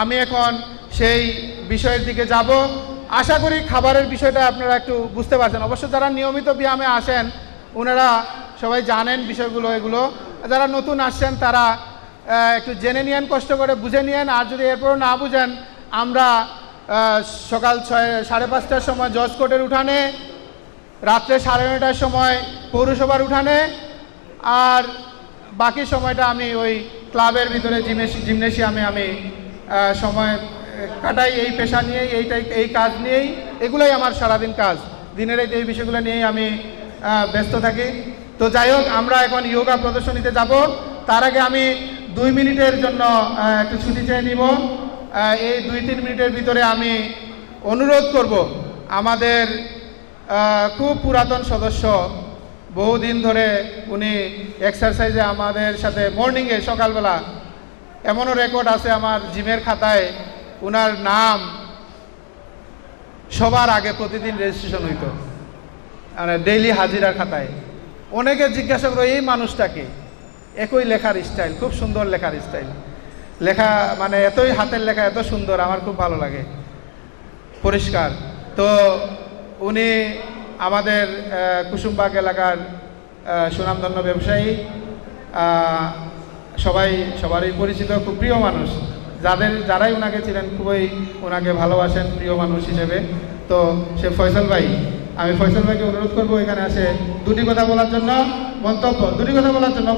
আমি এখন সেই বিষয়ের দিকে যাব। আশা করি খাবারের বিষয়টা আপনারা একটু বুঝতে পারছেন। অবশ্য যারা নিয়মিত ব্যায়ামে আসেন ওনারা সবাই জানেন বিষয়গুলো। এগুলো যারা নতুন আসছেন তারা একটু জেনে নিয়েন, কষ্ট করে বুঝে নিয়েন। আর যদি এরপরও না বুঝেন, আমরা সকাল 5:30টার সময় জজ কোর্টের উঠানে, রাত্রে 9:30টার সময় পৌরসভার উঠানে, আর বাকি সময়টা আমি ওই ক্লাবের ভিতরে জিমনেশিয়ামে আমি সময় কাটাই এই পেশা নিয়েই, এই কাজ নিয়েই। এগুলোই আমার সারাদিন কাজ। দিনের এই বিষয়গুলো নিয়েই আমি ব্যস্ত থাকি। তো যাই হোক, আমরা এখন যোগা প্রদর্শনীতে যাব। তার আগে আমি 2 মিনিটের জন্য একটু ছুটি চেয়ে নিব। এই 2-3 মিনিটের ভিতরে আমি অনুরোধ করব আমাদের খুব পুরাতন সদস্য, বহুদিন ধরে উনি এক্সারসাইজে আমাদের সাথে মর্নিংয়ে সকালবেলা, এমনও রেকর্ড আছে আমার জিমের খাতায়, ওনার নাম সবার আগে প্রতিদিন রেজিস্ট্রেশন হইতো, মানে ডেইলি হাজিরার খাতায়। অনেকে জিজ্ঞাসা করো এই মানুষটাকে, একই লেখার স্টাইল, খুব সুন্দর লেখার স্টাইল, লেখা মানে এতই হাতের লেখা এত সুন্দর, আমার খুব ভালো লাগে, পরিষ্কার। তো উনি আমাদের কুসুমবাগ এলাকার সুনামধন্য ব্যবসায়ী, সবারই পরিচিত, খুব প্রিয় মানুষ। যারাই ওনাকে ছিলেন খুবই ওনাকে ভালোবাসেন প্রিয় মানুষ হিসেবে। তো সে ফয়সাল ভাই, আমি ফয়সাল ভাইকে অনুরোধ করবো এখানে আসে 2টি কথা বলার জন্য, মন্তব্য 2টি কথা বলার জন্য।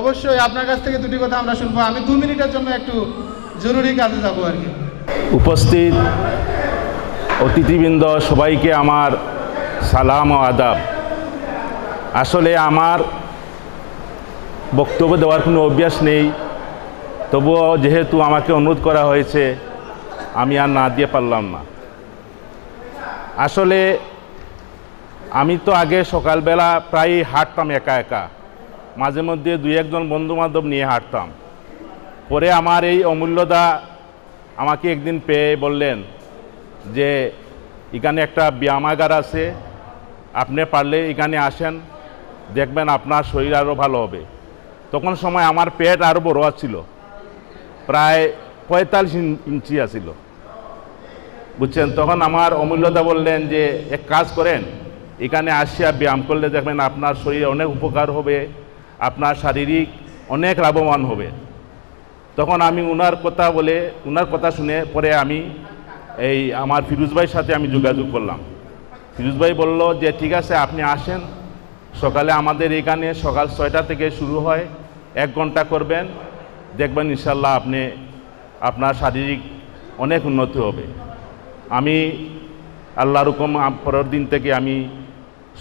অবশ্যই আপনার কাছ থেকে 2টি কথা আমরা শুনবো। আমি 2 মিনিটের জন্য একটু জরুরি কাজে যাবো আর কি। উপস্থিত অতিথিবৃন্দ, সবাইকে আমার সালাম ও আদাব। আসলে আমার বক্তব্য দেওয়ার কোনো অভ্যাস নেই, তবুও যেহেতু আমাকে অনুরোধ করা হয়েছে আমি আর না দিয়ে পারলাম না। আসলে আমি তো আগে সকালবেলা প্রায় হাঁটতাম একা একা, মাঝে মধ্যে 2-1 জন বন্ধুবান্ধব নিয়ে হাঁটতাম। পরে আমার এই অমূল্যদা আমাকে একদিন পেয়ে বললেন যে এখানে একটা ব্যায়ামাগার আছে, আপনি পারলে এখানে আসেন, দেখবেন আপনার শরীর আরও ভালো হবে। তখন সময় আমার পেট আরও বড় ছিল, প্রায় 45 ইঞ্চি আছিল, বুঝছেন। তখন আমার অমূল্যদা বললেন যে এক কাজ করেন, এখানে আসিয়া ব্যায়াম করলে দেখবেন আপনার শরীরে অনেক উপকার হবে, আপনার শারীরিক অনেক লাভবান হবে। তখন আমি ওনার কথা শুনে পরে আমি এই আমার ফিরোজ ভাইয়ের সাথে আমি যোগাযোগ করলাম। ফিরোজ ভাই বলল যে ঠিক আছে আপনি আসেন, সকালে আমাদের এখানে সকাল 6টা থেকে শুরু হয়, 1 ঘন্টা করবেন, দেখবেন ইনশাল্লাহ আপনার শারীরিক অনেক উন্নতি হবে। আমি আল্লাহর হুকুম পরের দিন থেকে আমি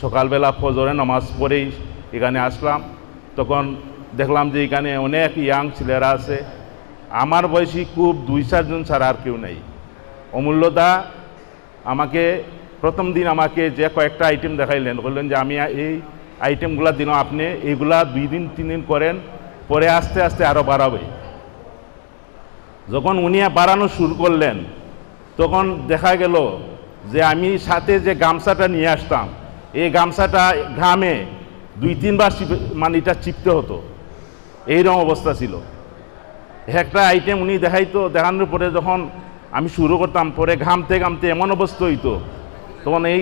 সকালবেলা ফজরে নামাজ পড়েই এখানে আসলাম। তখন দেখলাম যে এখানে অনেক ইয়াং ছেলেরা আছে, আমার বয়সী খুব 2-4 জন ছাড়া আর কেউ নেই। অমূল্যদা আমাকে প্রথম দিন আমাকে যে কয়েকটা আইটেম দেখাইলেন, বললেন যে আমি এই আইটেমগুলো দিন, আপনি এইগুলা 2 দিন 3 দিন করেন, পরে আস্তে আস্তে আরও বাড়াবে। যখন উনি বাড়ানো শুরু করলেন তখন দেখা গেল যে আমি সাথে যে গামছাটা নিয়ে আসতাম, এই গামছাটা ঘামে 2-3 বার মানে এটা চিপতে হতো, এইরকম অবস্থা ছিল। একটা আইটেম উনি দেখানোর পরে যখন আমি শুরু করতাম, পরে ঘামতে ঘামতে এমন অবস্থা হইতো, তখন এই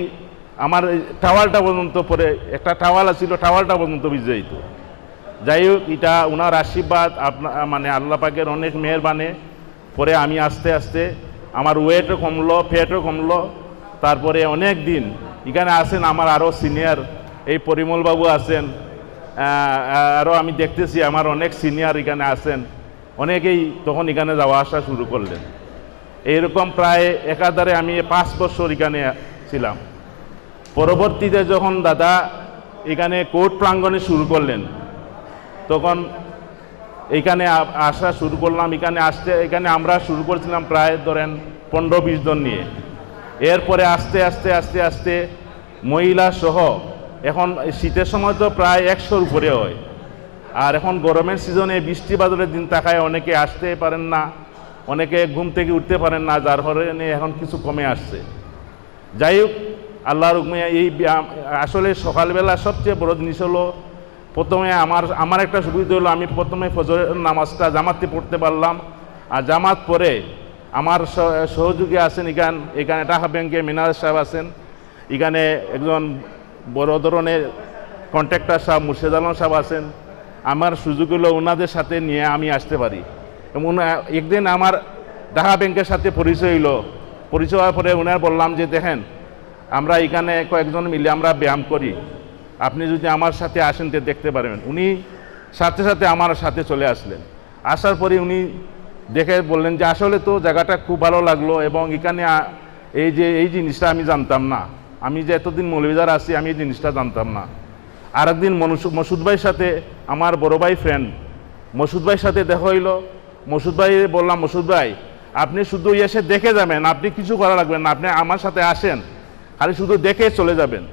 আমার টাওয়ালটা পর্যন্ত, পরে একটা টাওয়াল ছিল, টাওয়ালটা পর্যন্ত ভিজে যেত। যাই হোক, এটা ওনার আশীর্বাদ, মানে আল্লাহ পাকের অনেক মেহেরবানি। পরে আমি আস্তে আস্তে আমার ওয়েটও কমলো, ফ্যাটও কমলো। তারপরে অনেক দিন এখানে আসেন আমার আরও সিনিয়র, এই পরিমলবাবু আছেন, আরও আমি দেখতেছি আমার অনেক সিনিয়র এখানে আছেন, অনেকেই তখন এখানে যাওয়া আসা শুরু করলেন। এইরকম প্রায় একাধারে আমি 5 বছর এখানে ছিলাম। পরবর্তীতে যখন দাদা এখানে কোর্ট প্রাঙ্গণে শুরু করলেন, তখন এইখানে আসা শুরু করলাম। এখানে আমরা শুরু করেছিলাম প্রায় ধরেন 15-20 জন নিয়ে। এরপরে আস্তে আস্তে আস্তে আস্তে মহিলা সহ এখন শীতের সময় তো প্রায় 100-র উপরে হয়। আর এখন গরমের সিজনে বৃষ্টি বাদলের দিন তাকায় অনেকে আসতে পারেন না, অনেকে ঘুম থেকে উঠতে পারেন না, যার কারণে এখন কিছু কমে আসছে। যাই হোক, আল্লাহর হুকুমে এই আসলে সকালবেলা সবচেয়ে বড় জিনিস হলো, প্রথমে আমার একটা সুবিধা হলো, আমি প্রথমে ফজরের নামাজটা জামাতে পড়তে পারলাম, আর জামাত পরে আমার সহযোগী আছেন এখানে টাকা ব্যাংকে মিনার সাহেব আছেন, এখানে একজন বড় ধরনের কন্ট্রাক্টর সাহেব মুর্শেদ আলম সাহেব আছেন। আমার সুযোগ হলো ওনাদের সাথে নিয়ে আমি আসতে পারি। এবং একদিন আমার ঢাকা ব্যাংকের সাথে পরিচয় হইল, পরিচয় হওয়ার পরে ওনার বললাম যে দেখেন আমরা এখানে কয়েকজন মিলে আমরা ব্যায়াম করি, আপনি যদি আমার সাথে আসেন তো দেখতে পারবেন। উনি সাথে সাথে আমার সাথে চলে আসলেন। আসার পরে উনি দেখে বললেন যে আসলে তো জায়গাটা খুব ভালো লাগলো, এবং এখানে এই জিনিসটা আমি জানতাম না, আমি যে এতদিন মৌলভীবাজার আছি আমি এই জিনিসটা জানতাম না। আর একদিন মসুদ ভাইয়ের সাথে, আমার বড় ভাই ফ্রেন্ড মসুদ ভাইয়ের সাথে দেখা হইলো। মসুদ ভাই বললাম, মসুদ ভাই আপনি শুধু এসে দেখে যাবেন, আপনি কিছু করা লাগবেন না, আপনি আমার সাথে আসেন, খালি শুধু দেখে চলে যাবেন।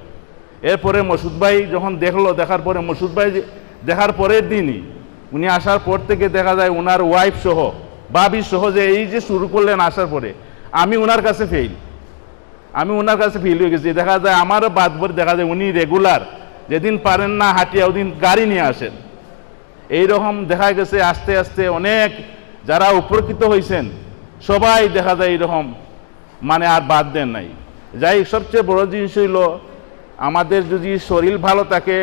এরপরে মসুদ ভাই যখন দেখলো, দেখার পরে মসুদ ভাই দেখার পরের দিনই উনি আসার পর থেকে দেখা যায় ওনার ওয়াইফ সহ ভাবি সহ যে এই যে শুরু করলেন আসার পরে আমি ওনার কাছে ফেল হয়ে গেছি। দেখা যায় আমারও বাদ পরে দেখা যায় উনি রেগুলার যেদিন পারেন না হাঁটিয়া ওদিন গাড়ি নিয়ে আসেন। এইরকম দেখা গেছে আস্তে আস্তে অনেক যারা উপকৃত হয়েছেন সবাই দেখা যায় এইরকম মানে আর বাদ দেন নাই। যাই সবচেয়ে বড় জিনিস হইল আমাদের যদি শরীর ভালো থাকে,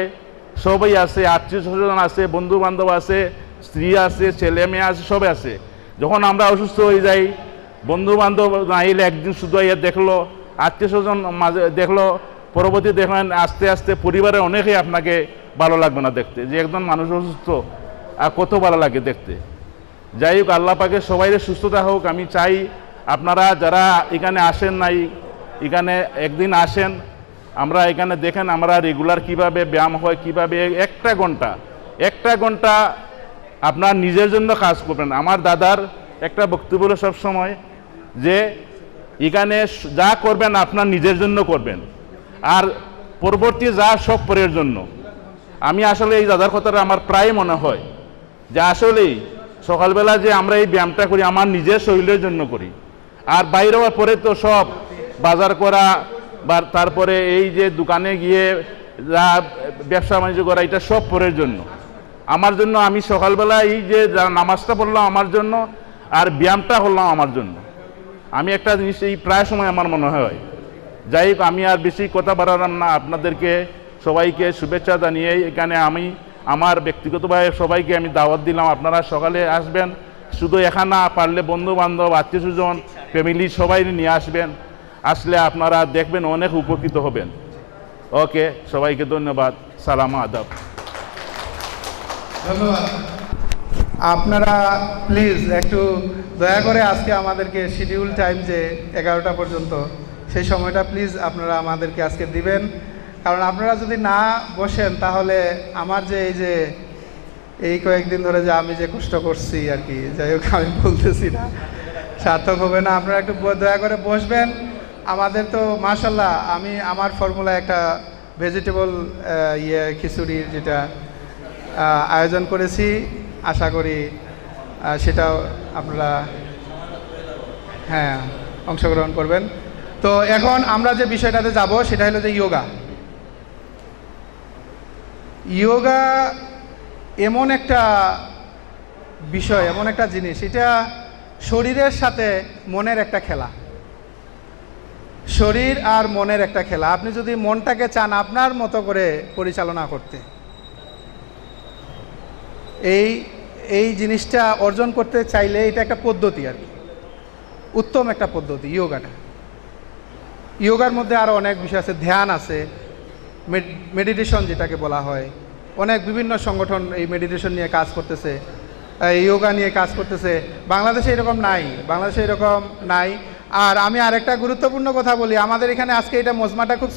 সবাই আছে, আত্মীয় স্বজন আছে, বন্ধু বান্ধব আছে, স্ত্রী আছে, ছেলে মেয়ে আছে, সবাই আছে। যখন আমরা অসুস্থ হয়ে যাই, বন্ধু বান্ধব না এলে একদিন শুধু ইয়ে দেখলো, আত্মীয় স্বজন মাঝে দেখলো, পরবর্তী দেখবেন আস্তে আস্তে পরিবারে অনেকেই আপনাকে ভালো লাগবে না দেখতে, যে একজন মানুষ অসুস্থ আর কত ভালো লাগে দেখতে। যাই হোক, আল্লাহ পাকে সবাই সুস্থতা হোক। আমি চাই আপনারা যারা এখানে আসেন নাই, এখানে একদিন আসেন, আমরা এখানে দেখেন আমরা রেগুলার কিভাবে ব্যায়াম হয়, কিভাবে একটা ঘন্টা আপনার নিজের জন্য কাজ করবেন। আমার দাদার একটা বক্তব্য হলো সবসময় যে এখানে যা করবেন আপনার নিজের জন্য করবেন, আর পরবর্তী যা সব পরের জন্য। আমি আসলে এই দাদার কথাটা আমার প্রায় মনে হয় যে আসলেই সকালবেলা যে আমরা এই ব্যায়ামটা করি আমার নিজের শরীরের জন্য করি, আর বাইরে হওয়ার পরে তো সব বাজার করা বা তারপরে এই যে দোকানে গিয়ে যা ব্যবসা বাণিজ্য করা, এটা সব পরের জন্য। আমার জন্য আমি সকালবেলা এই যে নামাজটা পড়লাম আমার জন্য, আর ব্যায়ামটা করলাম আমার জন্য। আমি একটা জিনিস এই প্রায় সময় আমার মনে হয়। যাই হোক, আমি আর বেশি কথা বাড়ালাম না, আপনাদেরকে সবাইকে শুভেচ্ছা জানিয়ে এখানে আমি আমার ব্যক্তিগতভাবে সবাইকে আমি দাওয়াত দিলাম, আপনারা সকালে আসবেন। শুধু এখানে না পারলে বন্ধু বান্ধব, আত্মীয় স্বজন, ফ্যামিলি সবাই নিয়ে আসবেন। আসলে আপনারা দেখবেন অনেক উপকৃত হবেন। ওকে, সবাইকে ধন্যবাদ, সালাম আদাব। ধন্যবাদ। আপনারা প্লিজ একটু দয়া করে আজকে আমাদেরকে শিডিউল টাইম যে 11টা পর্যন্ত, সেই সময়টা প্লিজ আপনারা আমাদেরকে আজকে দিবেন। কারণ আপনারা যদি না বসেন তাহলে আমার যে এই কয়েকদিন ধরে যে আমি যে কষ্ট করছি আর কি, যাই হোক আমি বলতেছি না, সার্থক হবে না। আপনারা একটু দয়া করে বসবেন। আমাদের তো মাশাল্লাহ, আমি আমার ফর্মুলায় একটা ভেজিটেবল খিচুড়ির যেটা আয়োজন করেছি, আশা করি সেটাও আপনারা অংশগ্রহণ করবেন। তো এখন আমরা যে বিষয়টাতে যাব সেটা হলো যে যোগা এমন একটা বিষয়, এমন একটা জিনিস, এটা শরীরের সাথে মনের একটা খেলা, শরীর আর মনের একটা খেলা। আপনি যদি মনটাকে চান আপনার মতো করে পরিচালনা করতে, এই জিনিসটা অর্জন করতে চাইলে এটা একটা পদ্ধতি আর কি, উত্তম একটা পদ্ধতি যোগার মধ্যে আরও অনেক বিষয় আছে, ধ্যান আছে, মেডিটেশন যেটাকে বলা হয়। অনেক বিভিন্ন সংগঠন এই মেডিটেশন নিয়ে কাজ করতেছে, যোগা নিয়ে কাজ করতেছে। বাংলাদেশে এরকম নাই। আর আমি আরেকটা গুরুত্বপূর্ণ কথা বলি, আমাদের এখানে আজকে এটা মজমাটা খুব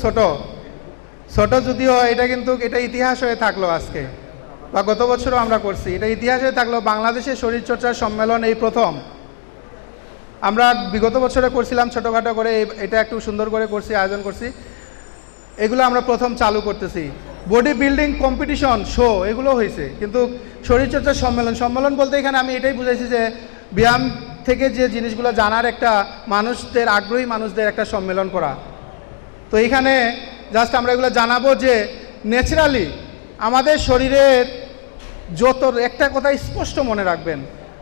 ছোট যদিও এটা কিন্তু এটা ইতিহাস হয়ে থাকলো আজকে, বা গত বছরও আমরা করছি, এটা ইতিহাস হয়ে থাকলো। বাংলাদেশে শরীরচর্চার সম্মেলন এই প্রথম। আমরা বিগত বছরে করছিলাম ছোটোখাটো করে, এটা একটু সুন্দর করে করছি, আয়োজন করছি। এগুলো আমরা প্রথম চালু করতেছি। বডি বিল্ডিং কম্পিটিশন, শো, এগুলো হয়েছে, কিন্তু শরীরচর্চার সম্মেলন বলতে এখানে আমি এটাই বুঝাইছি যে ব্যায়াম থেকে যে জিনিসগুলো জানার একটা আগ্রহী মানুষদের একটা সম্মেলন করা। তো এখানে জাস্ট আমরা এগুলো জানাবো যে ন্যাচারালি আমাদের শরীরের যত, একটা কথা স্পষ্ট মনে রাখবেন,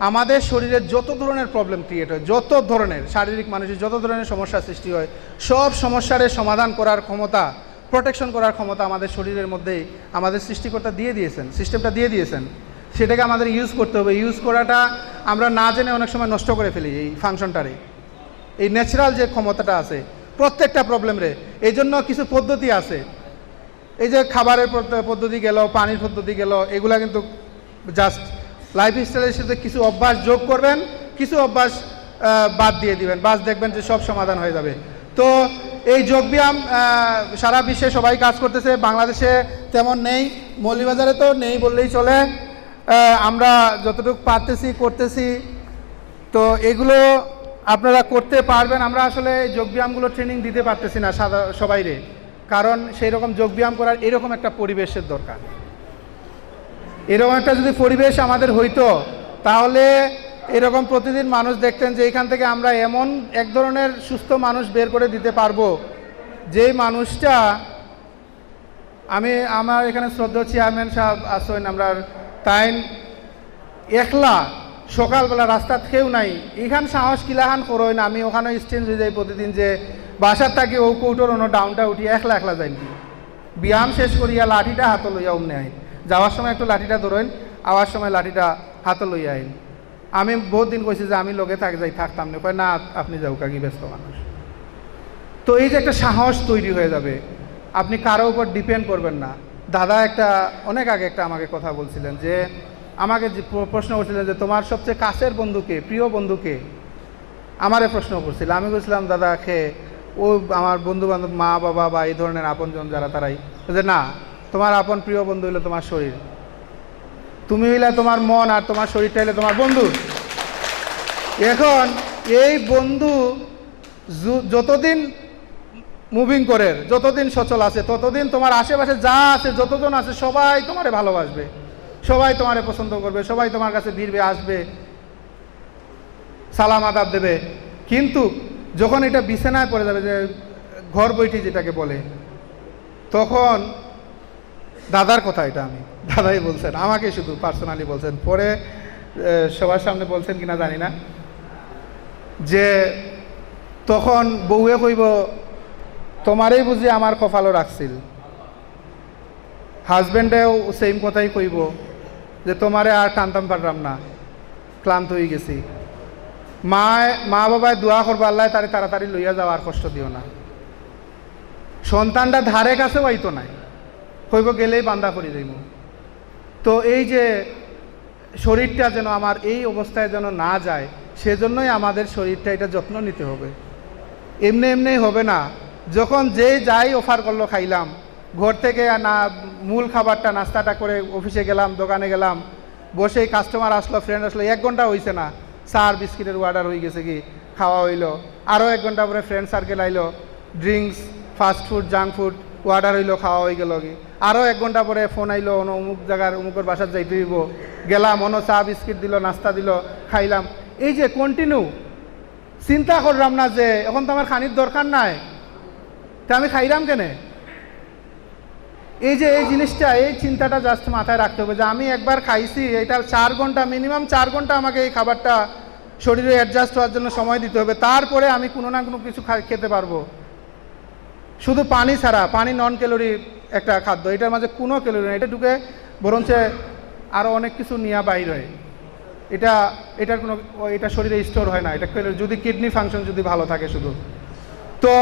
আমাদের শরীরে যত ধরনের প্রবলেম ক্রিয়েট হয়, যত ধরনের শারীরিক মানসিক যত ধরনের সমস্যা সৃষ্টি হয়, সব সমস্যার সমাধান করার ক্ষমতা, প্রোটেকশন করার ক্ষমতা আমাদের শরীরের মধ্যেই আমাদের সৃষ্টিকর্তা দিয়ে দিয়েছেন, সিস্টেমটা দিয়ে দিয়েছেন। সেটাকে আমাদের ইউজ করতে হবে। ইউজ করাটা আমরা না জেনে অনেক সময় নষ্ট করে ফেলি এই ফাংশনটারে, এই ন্যাচারাল যে ক্ষমতাটা আছে প্রত্যেকটা প্রবলেমরে। এই জন্য কিছু পদ্ধতি আছে, এই যে খাবারের পদ্ধতি গেল, পানির পদ্ধতি গেল, এগুলা কিন্তু জাস্ট লাইফস্টাইলের সাথে কিছু অভ্যাস যোগ করবেন, কিছু অভ্যাস বাদ দিয়ে দিবেন, বাস দেখবেন যে সব সমাধান হয়ে যাবে। তো এই যোগব্যায়াম সারা বিশ্বে সবাই কাজ করতেছে, বাংলাদেশে তেমন নেই, মৌলভীবাজারে তো নেই বললেই চলে। আমরা যতটুকু পারতেছি করতেছি, তো এগুলো আপনারা করতে পারবেন। আমরা আসলে যোগব্যায়ামগুলো ট্রেনিং দিতে পারতেছি না সবাইরে, কারণ সেই রকম যোগব্যায়াম করার এরকম একটা পরিবেশের দরকার। এরকম একটা যদি পরিবেশ আমাদের হইতো, তাহলে এরকম প্রতিদিন মানুষ দেখতেন যে এখান থেকে আমরা এমন এক ধরনের সুস্থ মানুষ বের করে দিতে পারবো, যেই মানুষটা আমার এখানে শ্রদ্ধেয় চেয়ারম্যান সাহেব আসেন, আমরা তাই একলা সকালবেলা রাস্তার কেউ নাই, এখান সাহস কিলাহান করোই না, আমি ওখানে স্টেঞ্জ হয়ে যাই প্রতিদিন, যে বাসার থাকি ও কৌটোর অন্য ডাউনটা উঠি একলা একলা যাইনি, ব্যায়াম শেষ করিয়া লাঠিটা হাতে লইয়া অমনে আইন, যাওয়ার সময় একটু লাঠিটা ধরেন, আওয়ার সময় লাঠিটা হাতে লইয়া আইন। আমি বহুত দিন কইছি যে আমি লগে থাকতাম না, কয় না আপনি যাও কাকি, ব্যস্ত মানুষ। তো এই যে একটা সাহস তৈরি হয়ে যাবে, আপনি কারো উপর ডিপেন্ড করবেন না। দাদা অনেক আগে আমাকে কথা বলছিলেন, যে আমাকে যে প্রশ্ন করছিলেন যে তোমার সবচেয়ে কাছের বন্ধুকে, প্রিয় বন্ধুকে, আমারে প্রশ্ন করছিল। আমি বলছিলাম দাদা ও আমার বন্ধু বান্ধব, মা বাবা বা এই ধরনের আপনজন যারা, তারাই যে না, তোমার আপন প্রিয় বন্ধু হইলো তোমার শরীর, তুমি হইলে তোমার মন, আর তোমার শরীরটা হইলে তোমার বন্ধু। এখন এই বন্ধু যতদিন মুভিং করে, যতদিন সচল আছে, ততদিন তোমার আশেপাশে যা আছে, যতজন আছে, সবাই তোমারে ভালোবাসবে, সবাই তোমারে পছন্দ করবে, সবাই তোমার কাছে ভিড়বে, আসবে, সালাম আদাব দেবে। কিন্তু যখন এটা বিছানায় পড়ে যাবে, যে ঘর বৈঠি যেটাকে বলে, তখন দাদার কথা, এটা দাদাই বলছেন, আমাকে শুধু পার্সোনালি বলছেন, পরে সবার সামনে বলছেন কিনা জানি না, যে তখন বউয়ে কইব তোমারই বুঝি আমার কপালও রাখছিল, হাজব্যান্ডেও সেম কথাই কইব যে তোমারে আর টানতাম পারলাম না, ক্লান্ত হয়ে গেছি। মা বাবায় দোয়া করবো আল্লাহ তারে তাড়াতাড়ি লইয়া যাও, আর কষ্ট দিও না। সন্তানটা ধারে কাছেও আইতো নাই, কইব গেলেই বান্দা করে যাইব। তো এই যে শরীরটা যেন আমার এই অবস্থায় যেন না যায়, সেজন্যই আমাদের শরীরটা এটা যত্ন নিতে হবে। এমনি হবে না, যখন যাই অফার করলো খাইলাম, ঘর থেকে না মূল খাবারটা নাস্তাটা করে অফিসে গেলাম, দোকানে গেলাম, বসে কাস্টমার আসলো, ফ্রেন্ড আসলো, 1 ঘন্টা হয়েছে না, চার বিস্কিটের অর্ডার হয়ে গেছে, কি খাওয়া হইলো, আরও 1 ঘন্টা পরে ফ্রেন্ড সার্কেল আইলো, drinks, fast food, junk food order হইলো, খাওয়া হয়ে গেল, কি আরও 1 ঘন্টা পরে ফোন আইলো, অমুক জায়গার অমুকের বাসার যাইতে হইব, গেলাম, চা বিস্কিট দিল, নাস্তা দিল, খাইলাম। এই যে কন্টিনিউ চিন্তা করলাম না যে এখন তো আমার খানির দরকার নাই, তা আমি খাইলাম কেনে? এই যে এই জিনিসটা, এই চিন্তাটা জাস্ট মাথায় রাখতে হবে, যে আমি একবার খাইছি, এটা 4 ঘন্টা, মিনিমাম 4 ঘন্টা আমাকে এই খাবারটা শরীরে অ্যাডজাস্ট হওয়ার জন্য সময় দিতে হবে, তারপরে আমি কোনো না কোনো কিছু খেতে পারবো। শুধু পানি ছাড়া, পানি নন ক্যালোরি একটা খাদ্য, এটার মাঝে কোনো ক্যালোরি নেই, এটা ঢুকে বরঞ্চ আরও অনেক কিছু নিয়ে বাইর হয়, এটা শরীরে স্টোর হয় না, এটা যদি কিডনি ফাংশন যদি ভালো থাকে শুধু। তো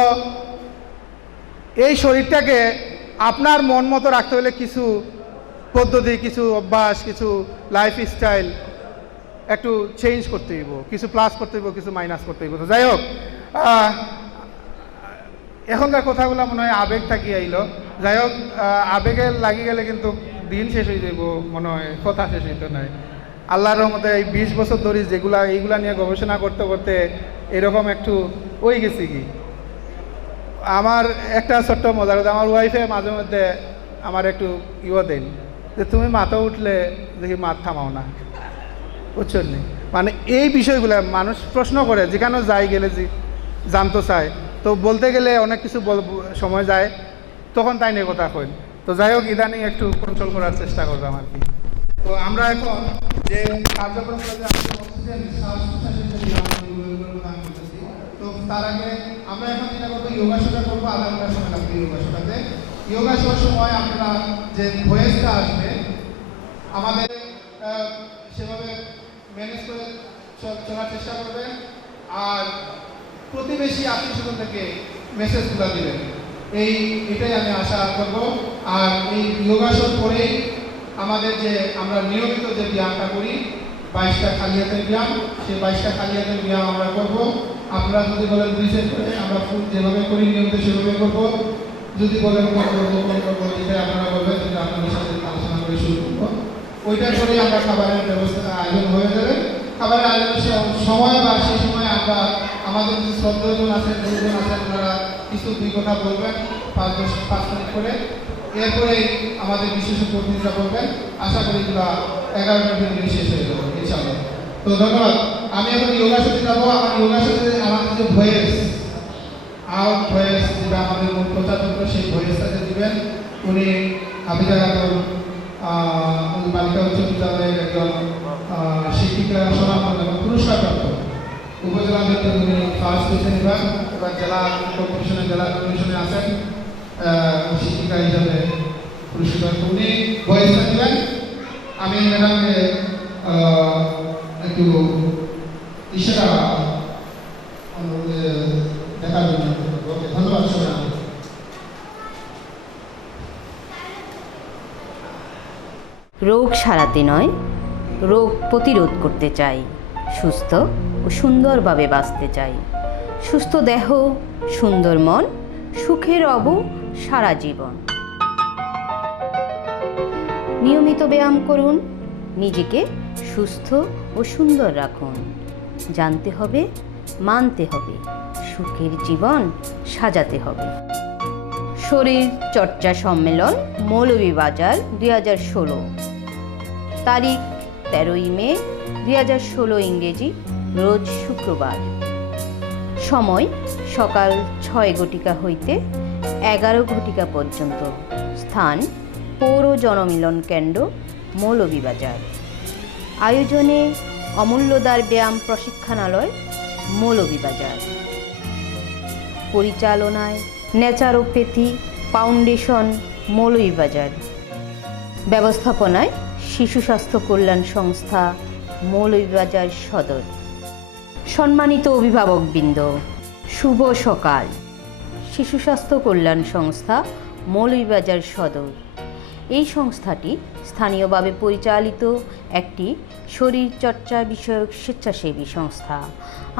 এই শরীরটাকে আপনার মন মতো রাখতে হলে কিছু পদ্ধতি, কিছু অভ্যাস, কিছু লাইফস্টাইল একটু চেঞ্জ করতে হইব, কিছু প্লাস করতে হইব, কিছু মাইনাস করতে হইব। তো যাই হোক, এখনকার কথাগুলো মনে হয় আবেগ থাকি আইলো। যাই হোক, আবেগে লাগি গেলে কিন্তু দিন শেষ হয়ে যাইব, মনে হয় কথা শেষ হইতে নয়। আল্লাহর রহমতে এই 20 বছর ধরে এইগুলা নিয়ে গবেষণা করতে করতে এরকম একটু ওই গেছি। কি আমার একটা ছোট্ট মজার কথা, আমার ওয়াইফে মাঝে মধ্যে আমার একটু দেন যে তুমি মাথা উঠলে দেখি মাথা থামাও না, বুঝছেন নি? মানে এই বিষয়গুলো মানুষ প্রশ্ন করে, যেখানেও যাই গেলে যে জানতে চায়, তো বলতে গেলে অনেক কিছু সময় যায়, তখন তাই নিয়ে কথা কই। তো যাই হোক, ইদানিং একটু কন্ট্রোল করার চেষ্টা করলাম আর কি। তো আমরা এখন যে কার্যক্রমগুলো যে আমাদের অক্সিজেন শ্বাস প্রশ্বাসের যে ব্যায়ামগুলো প্রদান করতেছি, তো তার আগে আমরা এখন যেটা করবো যোগাসনটা করবো, আধা ঘন্টা সময় লাগবে যোগাসনটাতে। যোগাসনের সময় আপনারা যে ভয়েসটা আসবে আমাদের সেভাবে ম্যানেজ করে চলার চেষ্টা করবেন, আর প্রতিবেশী আত্মীয় স্বজন থেকে মেসেজগুলো দিবেন, এটাই আমি আশা করব। আর এই যোগাসন করেই আমাদের যে আমরা নিয়মিত যে ব্যায়ামটা করি 22টা খালি হাতের ব্যায়াম, সেই 22টা খালি হাতের ব্যায়াম আমরা করব। আপনারা যদি বলেন 2 সেট করে, আমরা ফুল যেভাবে করি নিয়মিত সেভাবে করব। যদি বলেন করবো যেটা আপনারা বলবেন, যেটা আপনাদের সাথে আলোচনা করে শুরু করবো, ওইটা করে আমরা খাবারের ব্যবস্থা আয়োজন হয়ে যাবে। খাবারের আয়োজনের সময় বা সেই সময় আমরা আমাদের যে শ্রদ্ধেয়জন আছেন, গুরুজন আছেন, ওনারা কিছু 2 কথা বলবেন 5 মিনিট করে, এরপরে আমাদের বিশেষ প্রতিনিধিরা বলবেন। আশা করি এগুলো 11টার ভিতরে শেষ হয়ে যাবে ইনশাআল্লাহ। তো ধন্যবাদ। আমি এখন যোগাসনে যাবো। আমার যোগাসনে আমাদের যে ভয়েস আউট ভয়েস, যেটা আমাদের মূল প্রচারতন্ত্র, সেই ভয়েসটা যে দিবেন উনি হাফিজা খাতুন বালিকা উচ্চ বিদ্যালয়ের একজন শিক্ষিকা, সমাপন এবং পুরস্কারপ্রাপ্ত উপজেলা ভিত্তিক উনি ফার্স্ট হয়েছেন এবার জেলা কমিশনে আছেন শিক্ষিকা হিসাবে পুরস্কৃত। উনি ভয়েসটা দিবেন। আমি ম্যাডামকে একটু ইশারা দেখার জন্য ধন্যবাদ। সবাই রোগ সারাতে নয়, রোগ প্রতিরোধ করতে চাই। সুস্থ ও সুন্দরভাবে বাঁচতে চাই। সুস্থ দেহ, সুন্দর মন, সুখে রব সারা জীবন। নিয়মিত ব্যায়াম করুন, নিজেকে সুস্থ ও সুন্দর রাখুন। জানতে হবে, মানতে হবে, সুখের জীবন সাজাতে হবে। শরীর চর্চা সম্মেলন, মৌলভীবাজার 2016। তারিখ 13ই মে 2016 ইংরেজি, রোজ শুক্রবার। সময় সকাল 6 ঘটিকা হইতে 11 ঘটিকা পর্যন্ত। স্থান পৌর জনমিলন কেন্দ্র, মৌলভীবাজার। আয়োজনে অমূল্যদার ব্যায়াম প্রশিক্ষণালয়, মৌলভীবাজার। পরিচালনায় ন্যাচারোপ্যাথি ফাউন্ডেশন, মৌলভীবাজার। ব্যবস্থাপনায় শিশু স্বাস্থ্য কল্যাণ সংস্থা, মৌলভীবাজার সদর। সম্মানিত অভিভাবকবৃন্দ, শুভ সকাল। শিশু স্বাস্থ্য কল্যাণ সংস্থা, মৌলভীবাজার সদর। এই সংস্থাটি স্থানীয়ভাবে পরিচালিত একটি শরীরচর্চা বিষয়ক স্বেচ্ছাসেবী সংস্থা।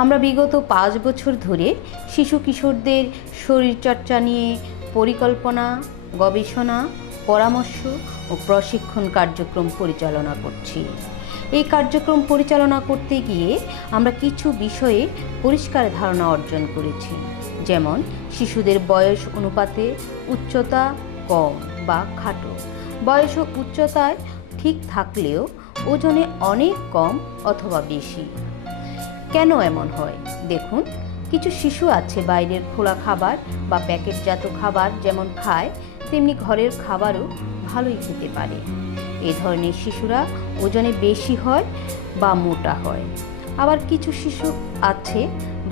আমরা বিগত 5 বছর ধরে শিশু কিশোরদের শরীরচর্চা নিয়ে পরিকল্পনা, গবেষণা, পরামর্শ ও প্রশিক্ষণ কার্যক্রম পরিচালনা করছি। এই কার্যক্রম পরিচালনা করতে গিয়ে আমরা কিছু বিষয়ে পরিষ্কার ধারণা অর্জন করেছি, যেমন শিশুদের বয়স অনুপাতে উচ্চতা কম বা খাটো, বয়স ও উচ্চতায় ঠিক থাকলেও ওজনে অনেক কম অথবা বেশি। কেন এমন হয় দেখুন, কিছু শিশু আছে বাইরের খোলা খাবার বা প্যাকেটজাত খাবার যেমন খায়, তেমনি ঘরের খাবারও ভালোই খেতে পারে। এ ধরনের শিশুরা ওজনে বেশি হয় বা মোটা হয়। আবার কিছু শিশু আছে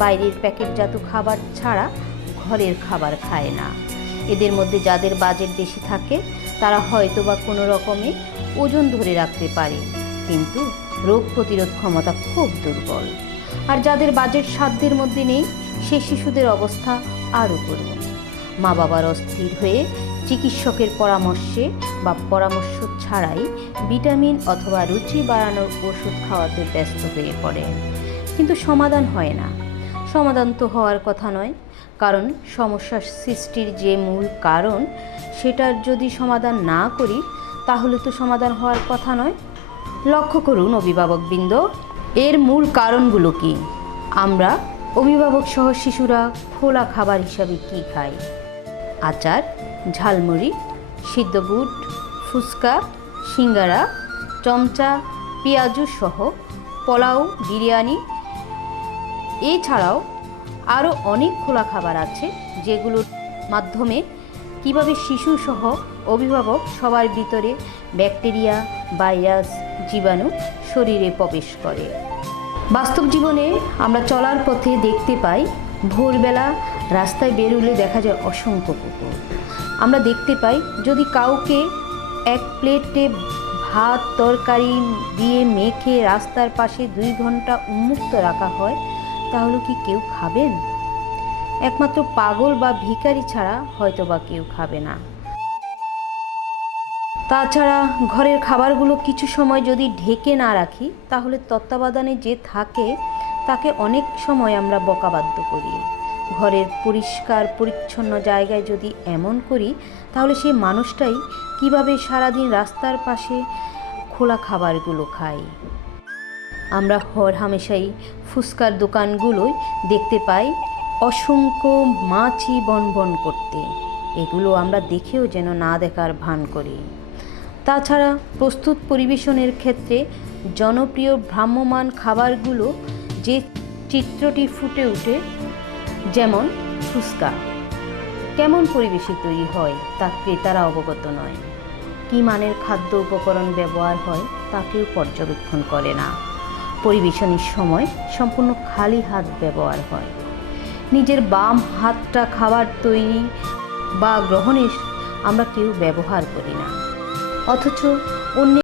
বাইরের প্যাকেটজাত খাবার ছাড়া ঘরের খাবার খায় না। এদের মধ্যে যাদের বাজেট বেশি থাকে তারা হয়তো বা কোনো রকমে ওজন ধরে রাখতে পারে, কিন্তু রোগ প্রতিরোধ ক্ষমতা খুব দুর্বল। আর যাদের বাজেট সাধ্যের মধ্যে নেই, সে শিশুদের অবস্থা আরও করুণ। মা বাবার অস্থির হয়ে চিকিৎসকের পরামর্শে বা পরামর্শ ছাড়াই ভিটামিন অথবা রুচি বাড়ানোর ওষুধ খাওয়াতে ব্যস্ত হয়ে পড়ে, কিন্তু সমাধান হয় না। সমাধান তো হওয়ার কথা নয়, কারণ সমস্যার সৃষ্টির যে মূল কারণ সেটার যদি সমাধান না করি তাহলে তো সমাধান হওয়ার কথা নয়। লক্ষ্য করুন অভিভাবকবৃন্দ, এর মূল কারণগুলো কি? আমরা অভিভাবক সহ শিশুরা খোলা খাবার হিসাবে কি খাই? আচার, ঝালমুড়ি, সিদ্ধ বুট, ফুচকা, সিঙ্গারা, চমচা, পেঁয়াজু সহ পোলাও, বিরিয়ানি। এছাড়াও আরও অনেক খোলা খাবার আছে যেগুলোর মাধ্যমে কিভাবে শিশু সহ অভিভাবক সবার ভিতরে ব্যাকটেরিয়া, ভাইরাস জীবাণু শরীরে প্রবেশ করে। বাস্তব জীবনে আমরা চলার পথে দেখতে পাই, ভোরবেলা রাস্তায় বেরোলে দেখা যায় অসংখ্য কুকুর। আমরা দেখতে পাই যদি কাউকে এক প্লেটে ভাত তরকারি দিয়ে মেখে রাস্তার পাশে 2 ঘন্টা উন্মুক্ত রাখা হয়, তাহলে কি কেউ খাবেন? একমাত্র পাগল বা ভিখারি ছাড়া হয়তো বা কেউ খাবে না। তাছাড়া ঘরের খাবারগুলো কিছু সময় যদি ঢেকে না রাখি, তাহলে তত্ত্বাবধানে যে থাকে তাকে অনেক সময় আমরা বকাবাধ্য করি। ঘরের পরিষ্কার পরিচ্ছন্ন জায়গায় যদি এমন করি, তাহলে সেই মানুষটাই কিভাবে সারাদিন রাস্তার পাশে খোলা খাবারগুলো খায়। আমরা হরহামেশাই ফুচকার দোকানগুলোয় দেখতে পাই অসংখ্য মাছি বনবন করতে। এগুলো আমরা দেখেও যেন না দেখার ভান করি। তাছাড়া প্রস্তুত পরিবেশনের ক্ষেত্রে জনপ্রিয় ভ্রাম্যমাণ খাবারগুলো যে চিত্রটি ফুটে ওঠে, যেমন ফুচকা, কেমন পরিবেশে তৈরি হয় তা ক্রেতারা অবগত নয়। কী মানের খাদ্য উপকরণ ব্যবহার হয় তা কেউ পর্যবেক্ষণ করে না। পরিবেশনের সময় সম্পূর্ণ খালি হাত ব্যবহার হয়। নিজের বাম হাতটা খাবার তৈরি বা গ্রহণের আমরা কেউ ব্যবহার করি না, অথচ অন্য